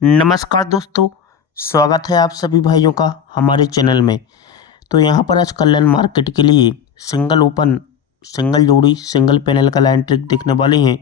नमस्कार दोस्तों। स्वागत है आप सभी भाइयों का हमारे चैनल में। तो यहाँ पर आज कल्याण मार्केट के लिए सिंगल ओपन, सिंगल जोड़ी, सिंगल पैनल का लाइन ट्रिक देखने वाले हैं।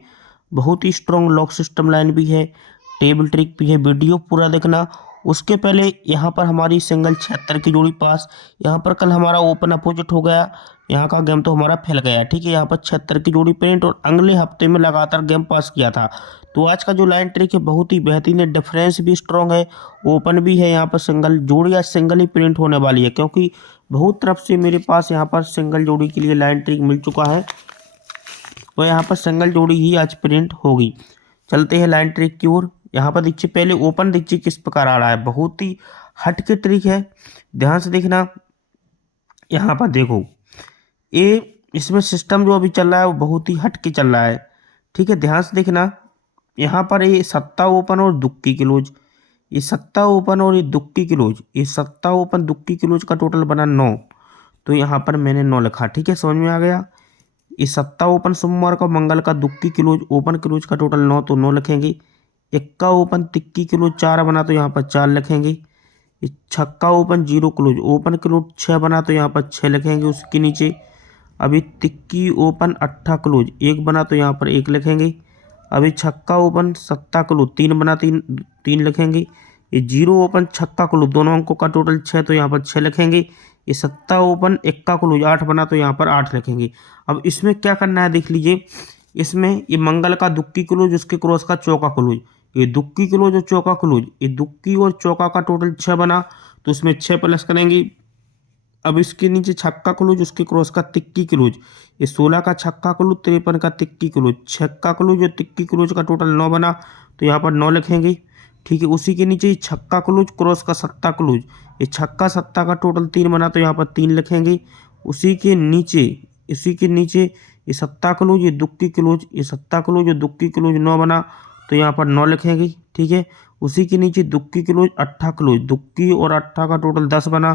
बहुत ही स्ट्रॉन्ग लॉक सिस्टम लाइन भी है, टेबल ट्रिक भी है। वीडियो पूरा देखना। उसके पहले यहाँ पर हमारी सिंगल 76 की जोड़ी पास, यहाँ पर कल हमारा ओपन अपोजिट हो गया, यहाँ का गेम तो हमारा फैल गया। ठीक है, यहाँ पर 76 की जोड़ी प्रिंट और अगले हफ्ते में लगातार गेम पास किया था। तो आज का जो लाइन ट्रिक है बहुत ही बेहतरीन है, डिफरेंस भी स्ट्रॉन्ग है, ओपन भी है। यहाँ पर सिंगल जोड़ी या सिंगल ही प्रिंट होने वाली है, क्योंकि बहुत तरफ से मेरे पास यहाँ पर सिंगल जोड़ी के लिए लाइन ट्रिक मिल चुका है। तो यहाँ पर सिंगल जोड़ी ही आज प्रिंट होगी। चलते हैं लाइन ट्रिक की ओर। यहाँ पर देखिए, पहले ओपन देखिए किस प्रकार आ रहा है, बहुत ही हट के ट्रिक है, ध्यान से देखना। यहाँ पर देखो, ये इसमें सिस्टम जो अभी चल रहा है वो बहुत ही हट के चल रहा है। ठीक है, ध्यान से देखना। यहाँ पर ये सत्ता ओपन और दुक्की क्लोज, ये सत्ता ओपन और ये दुक्की क्लोज, ये सत्ता ओपन दुक्की क्लोज का टोटल बना 9। तो यहाँ पर मैंने 9 लिखा। ठीक है, समझ में आ गया। ये सत्ता ओपन सोमवार का, मंगल का दुक्की क्लोज ओपन क्लोज का टोटल 9, तो 9 लिखेंगे। इक्का ओपन तिक्की क्लोज 4 बना, तो यहाँ पर 4 लिखेंगे। ये छक्का open zero close open close 6 बना, तो यहाँ पर 6 लिखेंगे उसके नीचे। अभी तिक्की ओपन अट्ठा क्लोज 1 बना, तो यहाँ पर 1 लिखेंगे। अभी छक्का ओपन सत्ता क्लोज 3 बना, 3 लिखेंगे। ये जीरो ओपन छक्का क्लोज दोनों अंकों का टोटल 6, तो यहाँ पर 6 लिखेंगे। ये सत्ता ओपन इक्का क्लोज 8 बना, तो यहाँ पर 8 लिखेंगे। अब इसमें क्या करना है देख लीजिए। इसमें ये मंगल का दुक्की क्लोज, उसके क्रॉस का चौका क्लोज, ये दुक्की क्लोज और चौका क्लोज, ये दुक्की और चौका का टोटल 6 बना, तो इसमें 6 प्लस करेंगे। अब इसके नीचे छक्का क्लोज, उसके क्रॉस का तिक्की क्लोज, ये 16 का छक्का क्लोज 53 का तिक्की क्लोज, छक्का क्लोज और तिक्की क्लोज का टोटल 9 बना, तो यहाँ पर 9 लिखेंगे। ठीक है, उसी के नीचे छक्का क्लोज क्रॉस का सत्ता क्लोज, ये छक्का सत्ता का टोटल 3 बना, तो यहाँ पर 3 लिखेंगे। उसी के नीचे ये सत्ता क्लोज, ये दुक्की क्लोज, ये सत्ता क्लोज और दुक्की क्लोज 9 बना, तो यहाँ पर 9 लिखेंगे। ठीक है, उसी के नीचे दुक्की क्लोज अट्ठा क्लोज, दुक्की और अट्ठा का टोटल 10 बना,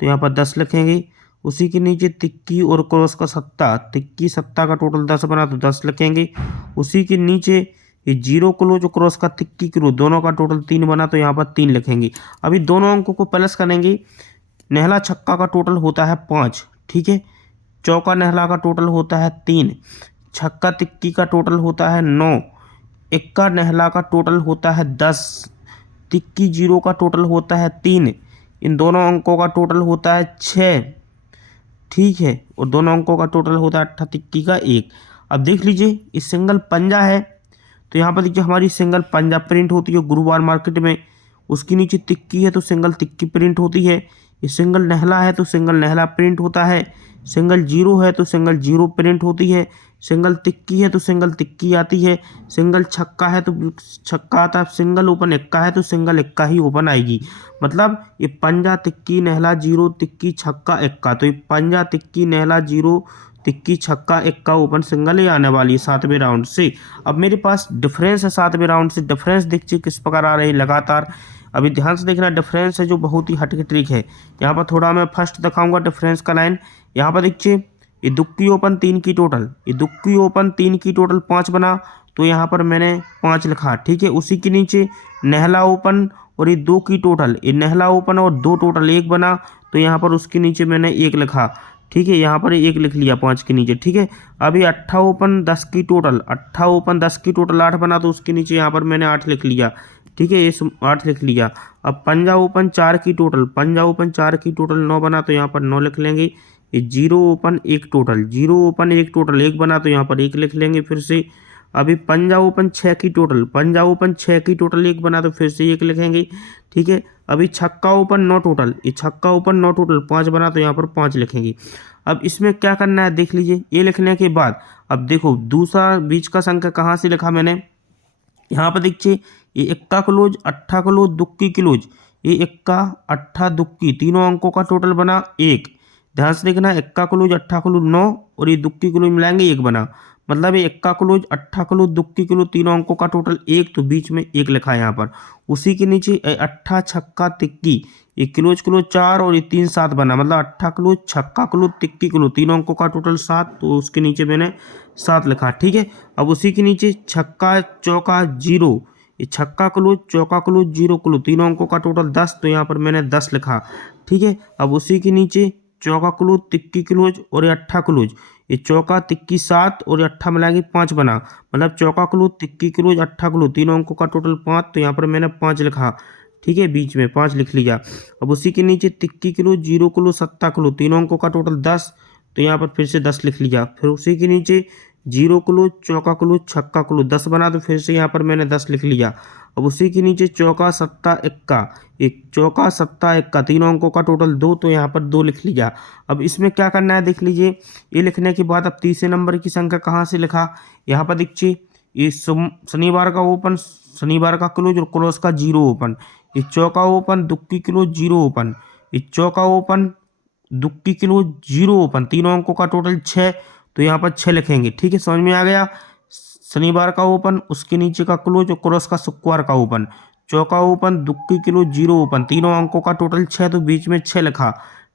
तो यहाँ पर 10 लिखेंगे। उसी के नीचे तिक्की और क्रॉस का सत्ता, तिक्की सत्ता का टोटल 10 बना, तो 10 लिखेंगे। उसी के नीचे ये जीरो क्लोज और क्रॉस का तिक्की क्लोज दोनों का टोटल 3 बना, तो यहाँ पर 3 लिखेंगे। अभी दोनों अंकों को प्लस करेंगे। नेहला छक्का का टोटल होता है 5। ठीक है, चौका नेहला का टोटल होता है 3, छक्का तिक्की का टोटल होता है 9, इक्का नेहला का टोटल होता है 10, तिक्की जीरो का टोटल होता है 3, इन दोनों अंकों का टोटल होता है 6। ठीक है, और दोनों अंकों का टोटल होता है अट्ठा तिक्की का 1। अब देख लीजिए, इस सिंगल पंजा है, तो यहाँ पर देखिए हमारी सिंगल पंजा प्रिंट होती है गुरुवार मार्केट में। उसके नीचे तिक्की है तो सिंगल तिक्की प्रिंट होती है। ये सिंगल नहला है तो सिंगल नहला प्रिंट होता है। सिंगल जीरो है तो सिंगल जीरो प्रिंट होती है। सिंगल तिक्की है तो सिंगल तिक्की आती है। सिंगल छक्का है तो छक्का आता है। सिंगल ओपन इक्का है तो सिंगल इक्का ही ओपन आएगी। मतलब ये पंजा तिक्की नहला जीरो तिक्की छक्का इक्का, तो ये पंजा तिक्की नहला जीरो तिक्की छक्का इक्का ओपन सिंगल ही आने वाली है 7वें राउंड से। अब मेरे पास डिफरेंस है 7वें राउंड से। डिफरेंस देखिए किस प्रकार आ रही है लगातार। अभी ध्यान से देखना, डिफरेंस है जो बहुत ही हटके ट्रिक है। यहाँ पर थोड़ा मैं फर्स्ट दिखाऊंगा डिफरेंस का लाइन। यहाँ पर देखिए, ये दुक्की ओपन 3 की टोटल, ये दुक्की ओपन 3 की टोटल 5 बना, तो यहाँ पर मैंने 5 लिखा। ठीक है, उसी के नीचे नेहला ओपन और ये 2 की टोटल, ये नेहला ओपन और 2 टोटल 1 बना, तो यहाँ पर उसके नीचे मैंने 1 लिखा। ठीक है, यहाँ पर 1 लिख लिया 5 के नीचे। ठीक है, अभी अट्ठा ओपन 10 की टोटल, अट्ठा ओपन 10 की टोटल 8 बना, तो उसके नीचे यहाँ पर मैंने 8 लिख लिया। ठीक है, ये 8 लिख लिया। अब पंजा ओपन 4 की टोटल, पंजा ओपन 4 की टोटल 9 बना, तो यहाँ पर 9 लिख लेंगे। ये zero open 1 total, zero open 1 total 1 बना, तो यहाँ पर 1 लिख लेंगे फिर से। अभी पंजा ओपन 6 की टोटल, पंजा ओपन 6 की टोटल 1 बना, तो फिर से 1 लिखेंगे। ठीक है, अभी छक्का ओपन 9 टोटल, ये छक्का ओपन 9 टोटल 5 बना, तो यहाँ पर 5 लिखेंगे। अब इसमें क्या करना है देख लीजिए। ये लिखने के बाद अब देखो दूसरा बीच का संख्या कहाँ से लिखा मैंने। यहाँ पर देखिए, ये इक्का क्लोज अट्ठा क्लोज दुक्की क्लोज, ये इक्का अट्ठा दुक्की तीनों अंकों का टोटल बना 1। ध्यान से देखना, इक्का क्लोज अट्ठा क्लोज 9 और ये दुक्की क्लोज मिलाएंगे 1 बना। मतलब ये इक्का क्लोज अट्ठा क्लोज दुक्की क्लोज तीनों अंकों का टोटल 1, तो बीच में 1 लिखा है यहाँ पर। उसी के नीचे अट्ठा छक्का तिक्की, ये क्लोज क्लोज 4 और ये 3 7 बना, मतलब अट्ठा क्लोज छक्का क्लोज तिक्की क्लोज तीनों अंकों का टोटल 7, तो उसके नीचे मैंने 7 लिखा। ठीक है, अब उसी के नीचे छक्का चौका जीरो, ये छक्का क्लोज, चौका क्लोज, जीरो क्लोज, तीनों अंकों का टोटल 10, तो यहाँ पर मैंने 10 लिखा। ठीक है, अब उसी के नीचे चौका क्लोज, तिक्की क्लोज और ये अट्ठा क्लोज, ये चौका तिक्की 7 और ये अट्ठा मिलाएंगे 5 बना, मतलब चौका क्लोज, तिक्की क्लोज, अट्ठा क्लोज, तीनों अंकों का टोटल 5, तो यहाँ पर मैंने 5 लिखा। ठीक है, बीच में 5 लिख लिया। अब उसी के नीचे तिक्की क्लोज, जीरो क्लोज, सत्ता क्लोज, तीनों अंकों का टोटल 10, तो यहाँ पर फिर से 10 लिख लिया। फिर उसी के नीचे जीरो क्लोज, चौका क्लोज, छक्का क्लोज 10 बना, तो फिर से यहाँ पर मैंने 10 लिख लिया। अब उसी के नीचे चौका सत्ता इक्का, एक चौका सत्ता इक्का, तीनों अंकों का टोटल 2, तो यहाँ पर 2 लिख लिया। अब इसमें क्या करना है देख लीजिए। ये लिखने के बाद अब तीसरे नंबर की संख्या कहाँ से लिखा, यहाँ पर देखिए ये शनिवार का ओपन, शनिवार का क्लोज और क्लोज का जीरो ओपन, ये चौका ओपन, दुक्की क्लोज, जीरो ओपन, ये चौका ओपन, दुक्की क्लोज, जीरो ओपन, तीनों अंकों का टोटल 6, तो यहाँ पर 6 लिखेंगे। ठीक है, समझ में आ गया। शनिवार का ओपन, उसके नीचे का क्लोज और क्रॉस का शुक्रवार का ओपन, चौका ओपन, दुक्की क्लोज, जीरो ओपन, तीनों अंकों का टोटल 6, तो बीच में 6 लिखा।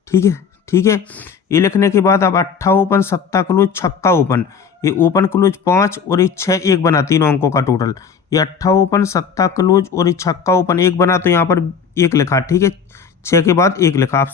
ठीक है, ठीक है, ये लिखने के बाद अब अट्ठा ओपन, सत्ता क्लोज, छक्का ओपन, ये ओपन क्लोज 5 और ये 6 1 बना, तीनों अंकों का टोटल, ये अट्ठा ओपन, सत्ता क्लोज और ये छक्का ओपन 1 बना, तो यहाँ पर 1 लिखा। ठीक है, 6 के बाद 1 लिखा।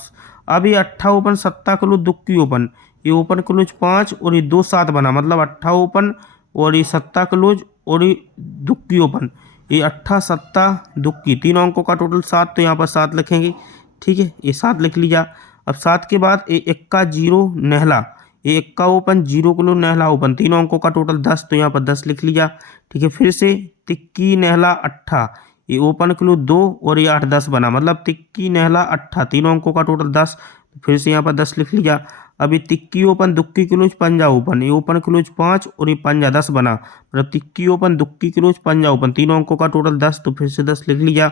अब ये अट्ठा ओपन, सत्ता क्लोज, दुक्की ओपन, ये ओपन क्लोज 5 और ये 2 7 बना, मतलब अट्ठा ओपन और ये सत्ता क्लोज और ये दुक्की ओपन, ये अट्ठा सत्ता दुक्की, तीनों अंकों का टोटल 7, तो यहाँ पर 7 लिखेंगे। ठीक है, ये 7 लिख लिया। अब 7 के बाद ये इक्का जीरो नेहला, ये इक्का open, zero close, Nehla open, तीनों अंकों का टोटल 10, तो यहाँ पर 10 लिख लिया। ठीक है, फिर से तिक्की नेहला अट्ठा, ये ओपन क्लोज 2 और ये 8 10 बना, मतलब तिक्की नेहला अट्ठा, तीनों अंकों का टोटल 10, फिर से यहाँ पर 10 लिख लिया। अभी तिक्की ओपन, दुक्की क्लोज, पंजा ओपन, ये ओपन क्लोज 5 और ये पंजा 10 बना, मतलब तिक्की ओपन, दुक्की क्लोज, पंजा ओपन, तीनों अंकों का टोटल 10, तो फिर से 10 लिख लिया।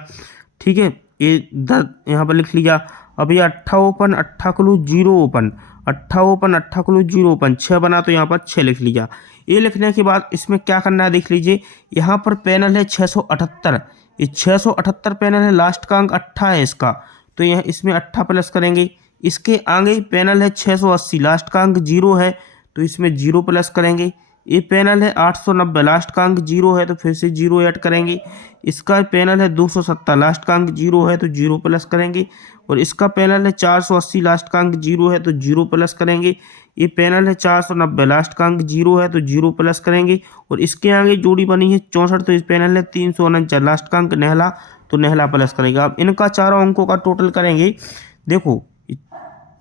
ठीक है, ये 10 यहाँ पर लिख लिया। अब ये अट्ठा ओपन, अट्ठा क्लोज, जीरो ओपन, अट्ठा ओपन, अट्ठा क्लोज, जीरो ओपन, 6 बना, तो यहाँ पर 6 लिख लिया। ये लिखने के बाद इसमें क्या करना है देख लीजिए। यहाँ पर पैनल है 678, ये 678 पैनल है, लास्ट का अंक 8 है इसका, तो यह इसमें 8 प्लस करेंगे। इसके आगे पैनल है 680, लास्ट का अंक 0 है, तो इसमें 0 प्लस करेंगे। ये पैनल है 890, लास्ट का अंक 0 है, तो फिर से 0 ऐड करेंगे। इसका पैनल है 270, लास्ट का अंक 0 है, तो 0 प्लस करेंगे। और इसका पैनल है 480, लास्ट का अंक 0 है, तो 0 प्लस करेंगे। ये पैनल है 490, लास्ट का अंक 0 है, तो 0 प्लस करेंगे। और इसके आगे जोड़ी बनी है 64, तो इस पैनल है 349, लास्ट का अंक नेहला, तो नेहला प्लस करेंगे। अब इनका चारों अंकों का टोटल करेंगे। देखो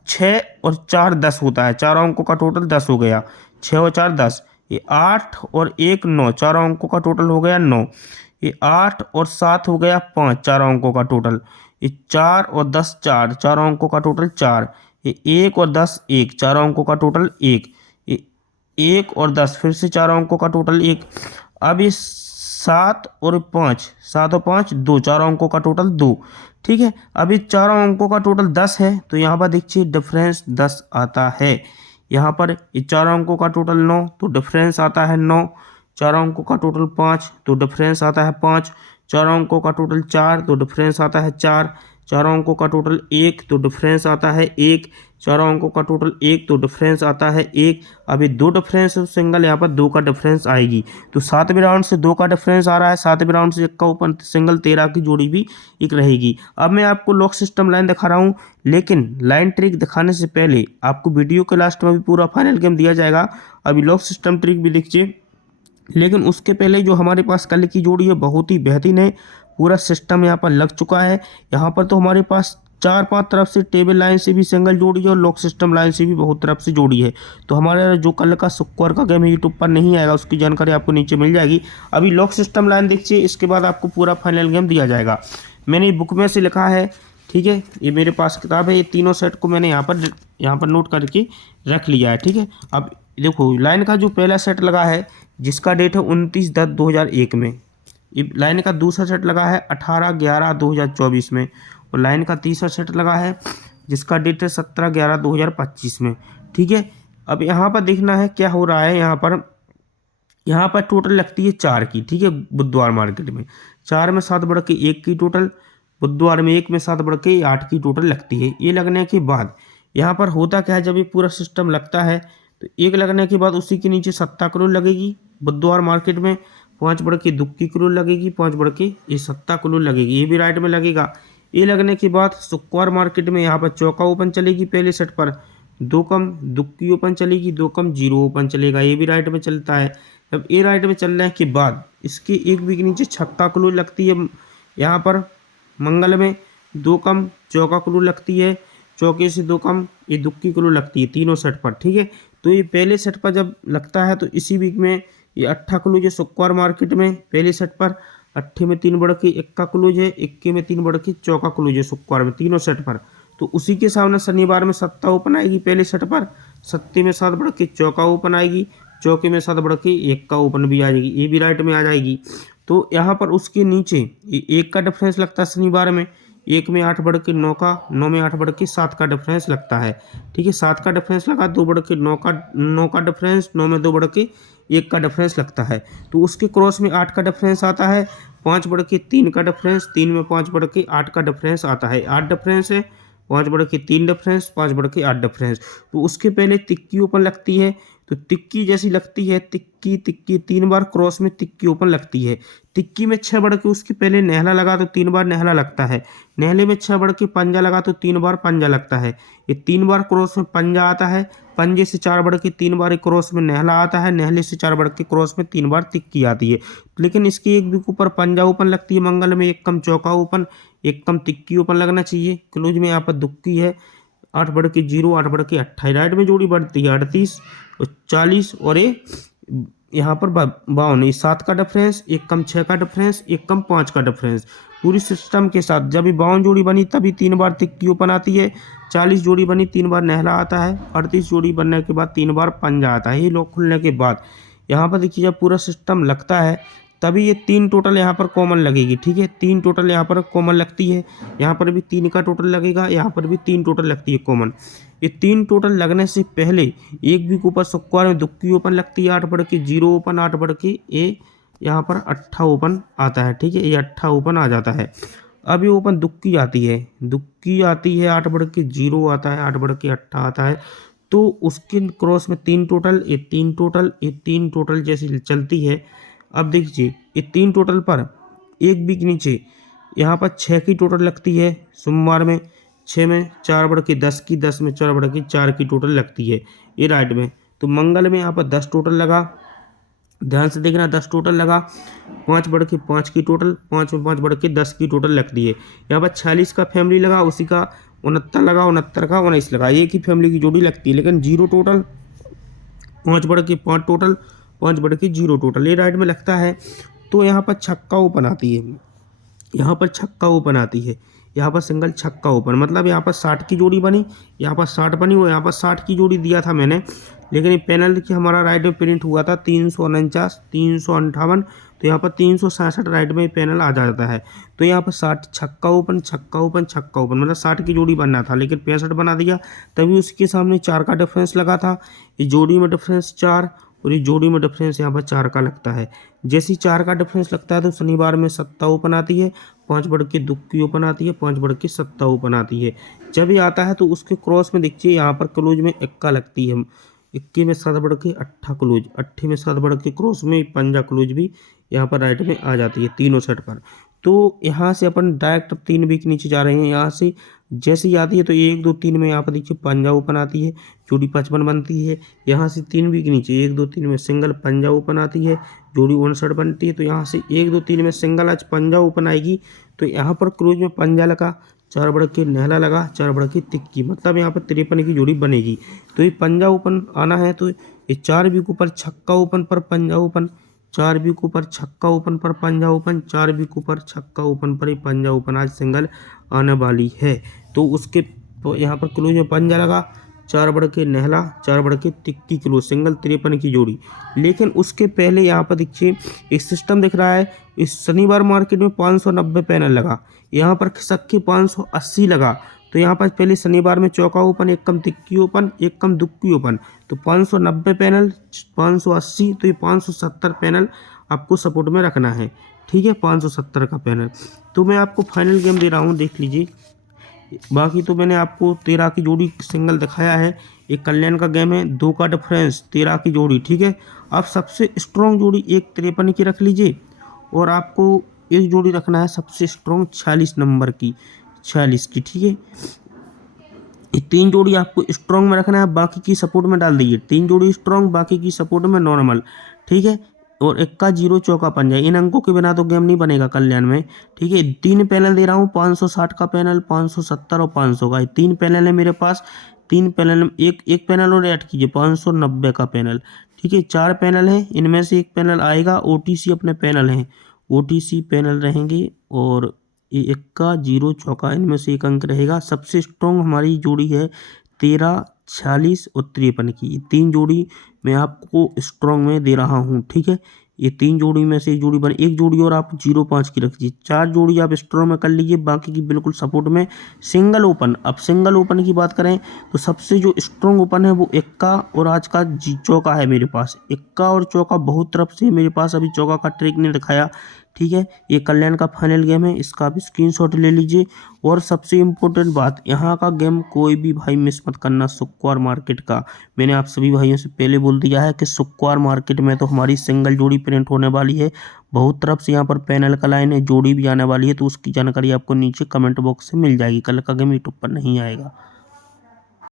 6 और 4 10 होता है, चारों अंकों का टोटल 10 हो गया, 6 और 4 10, ये 8 और 1 9, चारों अंकों का टोटल हो गया 9, ये 8 और 7 हो गया 5, चारों अंकों का टोटल, ये 4 और 10 4, चारों अंकों का टोटल 4, ये 1 और 10 1, चारों अंकों का टोटल 1, ये 1 और 10 फिर से चारों अंकों का टोटल 1। अब ये 7 और 5, 7 और 5 2, चारों अंकों का टोटल 2। ठीक है, अभी चारों अंकों का टोटल 10 है, तो यहाँ पर देखिए डिफरेंस 10 आता है। यहाँ पर ये चारों अंकों का टोटल 9, तो डिफरेंस आता है 9, चारों अंकों का टोटल 5, तो डिफरेंस आता है 5, चारों अंकों का टोटल 4, तो डिफरेंस आता है 4, चारों अंकों का टोटल 1, तो डिफरेंस आता है 1, चारों अंकों का टोटल 1, तो डिफरेंस आता है 1। अभी 2 डिफरेंस सिंगल, यहाँ पर 2 का डिफरेंस आएगी, तो 7वें राउंड से 2 का डिफरेंस आ रहा है, 7वें राउंड से 1 का ओपन सिंगल, 13 की जोड़ी भी 1 रहेगी। अब मैं आपको लॉक सिस्टम लाइन दिखा रहा हूँ, लेकिन लाइन ट्रिक दिखाने से पहले आपको वीडियो के लास्ट में भी पूरा फाइनल गेम दिया जाएगा। अभी लॉक सिस्टम ट्रिक भी देखिए, लेकिन उसके पहले जो हमारे पास कल की जोड़ी है बहुत ही बेहतरीन है, पूरा सिस्टम यहाँ पर लग चुका है। यहाँ पर तो हमारे पास 4-5 तरफ से टेबल लाइन से भी सिंगल जोड़ी है और लॉक सिस्टम लाइन से भी बहुत तरफ से जोड़ी है। तो हमारा जो कल का शुक्रवार का गेम यूट्यूब पर नहीं आएगा, उसकी जानकारी आपको नीचे मिल जाएगी। अभी लॉक सिस्टम लाइन देखिए, इसके बाद आपको पूरा फाइनल गेम दिया जाएगा। मैंने बुक में से लिखा है, ठीक है, ये मेरे पास किताब है, ये तीनों सेट को मैंने यहाँ पर नोट करके रख लिया है। ठीक है, अब देखो लाइन का जो पहला सेट लगा है जिसका डेट है 29/10/2001 में, ये लाइन का दूसरा सेट लगा है 18/11/2024 में, और लाइन का तीसरा सेट लगा है जिसका डेट है 17/11/2025 में। ठीक है, अब यहाँ पर देखना है क्या हो रहा है। यहाँ पर टोटल लगती है 4 की। ठीक है, बुधवार मार्केट में 4 में 7 बढ़ के 1 की टोटल, बुधवार में 1 में 7 बढ़ के 8 की टोटल लगती है। ये लगने के बाद यहाँ पर होता क्या है, जब ये पूरा सिस्टम लगता है तो 1 लगने के बाद उसी के नीचे 7 करोड़ लगेगी बुधवार मार्केट में, 5 बढ़के दुक्की क्लोज लगेगी, 5 बढ़के ये सत्ता क्लोज लगेगी, ये भी राइट में लगेगा। ये लगने के बाद स्क्वायर मार्केट में यहाँ पर चौका ओपन चलेगी पहले सेट पर, 2 कम दुक्की ओपन चलेगी, 2 कम जीरो ओपन चलेगा, ये भी राइट में चलता है। अब ये राइट में चलने के बाद इसके एक भी के नीचे छक्का क्लोज लगती है, यहाँ पर मंगल में 2 कम चौका क्लोज लगती है, चौके से 2 कम ये दुक्की क्लोज लगती है तीनों सेट पर, ठीक है। तो ये पहले सेट पर जब लगता है तो इसी वीक में ये अट्ठा क्लोज है स्क्वायर मार्केट में पहले सेट पर, अट्ठे में 3 बढ़के इक्का क्लोज है, इक्के में 3 बढ़के चौका क्लोज है स्क्वायर में तीनों सेट पर। तो उसी के सामने शनिवार में सत्ता ओपन आएगी पहले सेट पर, सत्ते में 7 बढ़के चौका ओपन आएगी, चौके में 7 बढ़के इक्का ओपन भी आ जाएगी, ये भी राइट में आ जाएगी। तो यहाँ पर उसके नीचे एक का डिफरेंस लगता है शनिवार में, 1 में 8 बढ़ के 9 का, 9 में 8 बढ़ के 7 का डिफरेंस लगता है, ठीक है। 7 का डिफरेंस लगा, 2 बढ़ के 9 का डिफरेंस, 9 में 2 बढ़ के 1 का डिफरेंस लगता है। तो उसके क्रॉस में 8 का डिफरेंस आता है, 5 बढ़ के 3 का डिफरेंस, 3 में 5 बढ़ के 8 का डिफरेंस आता है, 8 डिफरेंस है, 5 बढ़ के 3 डिफरेंस, 5 बढ़ के 8 डिफरेंस। तो उसके पहले तिक्की ओपन लगती है, तो तिक्की जैसी लगती है, तिक्की तिक्की 3 बार क्रॉस में तिक्की ओपन लगती है। तिक्की में 6 बढ़ के उसके पहले नेहला लगा तो 3 बार नेहला लगता है, नेहले में 6 बढ़ के पंजा लगा तो 3 बार पंजा लगता है, ये 3 बार क्रॉस में पंजा आता है, पंजे से 4 बढ़ के 3 बार क्रॉस में नेहला आता है, नेहले से 4 बढ़ के क्रॉस में 3 बार तिक्की आती है। लेकिन इसकी एक भी ऊपर पंजा ओपन लगती है मंगल में, 1 कम चौका ओपन, 1 कम तिक्की ओपन लगना चाहिए। क्लोज में यहाँ पर दुक्की है, 8 बढ़ के 0, 8 बढ़ के 28, राइट में जोड़ी बढ़ती है 38 और 40 और ये यहाँ पर 52, 7 का डिफरेंस, 1 कम 6 का डिफरेंस, 1 कम 5 का डिफरेंस। पूरी सिस्टम के साथ जब 52 जोड़ी बनी तभी 3 बार तिक्की ओपन आती है, 40 जोड़ी बनी 3 बार नेहला आता है, 38 जोड़ी बनने के बाद 3 बार पंजा आता है। ये लॉक खुलने के बाद यहाँ पर देखिए जब पूरा सिस्टम लगता है तभी ये 3 टोटल यहाँ पर कॉमन लगेगी, ठीक है। 3 टोटल यहाँ पर कॉमन लगती है, यहाँ पर भी 3 का टोटल लगेगा, यहाँ पर भी 3 टोटल लगती है कॉमन। ये 3 टोटल लगने से पहले एक भी के ऊपर स्क्वायर में दुक्की ओपन लगती है, 8 बढ़ के 0 ओपन, 8 बढ़ के ये यहाँ पर 8 ओपन आता है, ठीक है। ये 8 ओपन आ जाता है। अब ये ओपन दुक्की आती है, दुक्की आती है 8 बढ़ के 0 आता है, 8 बढ़ के 8 आता है। तो उसके क्रॉस में 3 टोटल, ये 3 टोटल, ये 3 टोटल जैसी चलती है। अब देखिए ये 3 टोटल पर एक भी के नीचे यहाँ पर 6 की टोटल लगती है सोमवार में, 6 में 4 बढ़ के 10 की, 10 में 4 बढ़ के 4 की टोटल लगती है ये राइट में। तो मंगल में यहाँ पर 10 टोटल लगा, ध्यान से देखना 10 टोटल लगा, 5 बढ़ के 5 की टोटल, 5 में 5 बढ़ के 10 की टोटल लगती है। यहाँ पर 46 का फैमिली लगा, उसी का 69 लगा, 69 का 19 लगा, एक ही फैमिली की जोड़ी लगती है। लेकिन 0 टोटल, 5 बढ़ के 5 टोटल, 5 बढ़ के 0 टोटल, ये राइट में लगता है। तो यहाँ पर छक्का ओपन आती है, यहाँ पर छक्का ओपन आती है, यहाँ पर सिंगल छक्का ओपन, मतलब यहाँ पर 60 की जोड़ी बनी, यहाँ पर 60 बनी, वो यहाँ पर 60 की जोड़ी दिया था मैंने, लेकिन ये पैनल देखिए हमारा राइट में प्रिंट हुआ था 349, 358, तो यहाँ पर 367 राइट में पैनल आ जाता है। तो यहाँ पर 60 छक्का ओपन, छक्का ओपन, छक्का ओपन, मतलब 60 की जोड़ी बनना था लेकिन 65 बना दिया। तभी उसके सामने 4 का डिफरेंस लगा था, ये जोड़ी में डिफरेंस 4 और ये जोड़ी में डिफरेंस यहाँ पर 4 का लगता है। जैसे ही 4 का डिफरेंस लगता है तो शनिवार में सत्ता ओपन आती है, 5 बढ़ के दुक्की ओपन आती है, 5 बढ़ के सत्ता ओपन आती है। जब ये आता है तो उसके क्रॉस में देखिए यहाँ पर क्लोज में इक्का लगती है, इक्के में 7 बढ़ के 8 क्लोज, 8 में 7 बढ़ के क्रॉस में पंजा क्लोज भी यहाँ पर राइट में आ जाती है तीनों सेट पर। तो यहाँ से अपन डायरेक्ट 3 वीक नीचे जा रहे हैं, यहाँ से जैसे ही आती है तो 1 2 3 में यहाँ पर देखिए पंजा ओपन आती है, जोड़ी 55 बनती है। यहाँ से 3 वीक नीचे 1 2 3 में सिंगल पंजा ओपन आती है, जोड़ी 59 बनती है। तो यहाँ से 1 2 3 में सिंगल आज पंजा ओपन आएगी, तो यहाँ पर क्लोज में पंजा लगा, 4 बढ़ के नेहला लगा, 4 बढ़ के तिक्की, मतलब यहाँ पर 53 की जोड़ी बनेगी। तो ये पंजा ओपन आना है तो ये 4 वीक ऊपर छक्का ओपन पर पंजा ओपन, 4 वीक ऊपर छक्का ओपन पर पंजा ओपन, 4 वीक ऊपर छक्का ओपन पर ही पंजा ओपन आज सिंगल आने वाली है। तो उसके यहाँ पर क्लोज में पंजा लगा, 4 बढ़ के नेहला, 4 बढ़ के तिक्की क्लोज, सिंगल 53 की जोड़ी। लेकिन उसके पहले यहाँ पर देखिए एक सिस्टम दिख रहा है, इस शनिवार मार्केट में 590 पैनल लगा, यहाँ पर खिसक 580 लगा। तो यहाँ पर पहले शनिवार में चौका ओपन, 1 कम तिक्की ओपन, 1 कम दुक्की ओपन, तो 590 पैनल, 580, तो ये 570 पैनल आपको सपोर्ट में रखना है, ठीक है, 570 का पैनल। तो मैं आपको फाइनल गेम दे रहा हूँ, देख लीजिए। बाकी तो मैंने आपको 13 की जोड़ी सिंगल दिखाया है। एक कल्याण का गेम है, 2 का डिफरेंस, 13 की जोड़ी, ठीक है। अब सबसे स्ट्रॉन्ग जोड़ी एक 53 की रख लीजिए और आपको एक जोड़ी रखना है सबसे स्ट्रॉन्ग 46 नंबर की, 46 की, ठीक है। ये 3 जोड़ी आपको स्ट्रॉन्ग में रखना है, बाकी की सपोर्ट में डाल दीजिए। 3 जोड़ी स्ट्रॉन्ग, बाकी की सपोर्ट में नॉर्मल, ठीक है। और इक्का, जीरो, चौका, पंजा, इन अंकों के बिना तो गेम नहीं बनेगा कल्याण में, ठीक है। 3 पैनल दे रहा हूँ, 560 का पैनल, 570 और 500 का, 3 पैनल है मेरे पास। 3 पैनल में एक पैनल और ऐड कीजिए, 590 का पैनल, ठीक है। 4 पैनल है, इनमें से एक पैनल आएगा ओटीसी, अपने पैनल हैं, ओटीसी पैनल रहेंगे। और ये इक्का, जीरो, चौका, इनमें से एक अंक रहेगा। सबसे स्ट्रॉन्ग हमारी जोड़ी है 13, 46 और 53 की। ये 3 जोड़ी मैं आपको स्ट्रॉन्ग में दे रहा हूँ, ठीक है। ये 3 जोड़ी में से एक जोड़ी बने, एक जोड़ी और आप 05 की रख दीजिए। 4 जोड़ी आप स्ट्रॉन्ग में कर लीजिए, बाकी की बिल्कुल सपोर्ट में। सिंगल ओपन, अब सिंगल ओपन की बात करें तो सबसे जो स्ट्रॉन्ग ओपन है वो इक्का और आज का चौका है मेरे पास। इक्का और चौका बहुत तरफ से मेरे पास, अभी चौका का ट्रिक नहीं दिखाया, ठीक है। ये कल्याण का फाइनल गेम है, इसका आप स्क्रीनशॉट ले लीजिए। और सबसे इम्पोर्टेंट बात, यहाँ का गेम कोई भी भाई मिस मत करना, सुक्वार मार्केट का। मैंने आप सभी भाइयों से पहले बोल दिया है कि सुक्वार मार्केट में तो हमारी सिंगल जोड़ी प्रिंट होने वाली है। बहुत तरफ से यहाँ पर पैनल का लाइन है, जोड़ी भी आने वाली है, तो उसकी जानकारी आपको नीचे कमेंट बॉक्स से मिल जाएगी। कल का गेम यूट्यूब पर नहीं आएगा।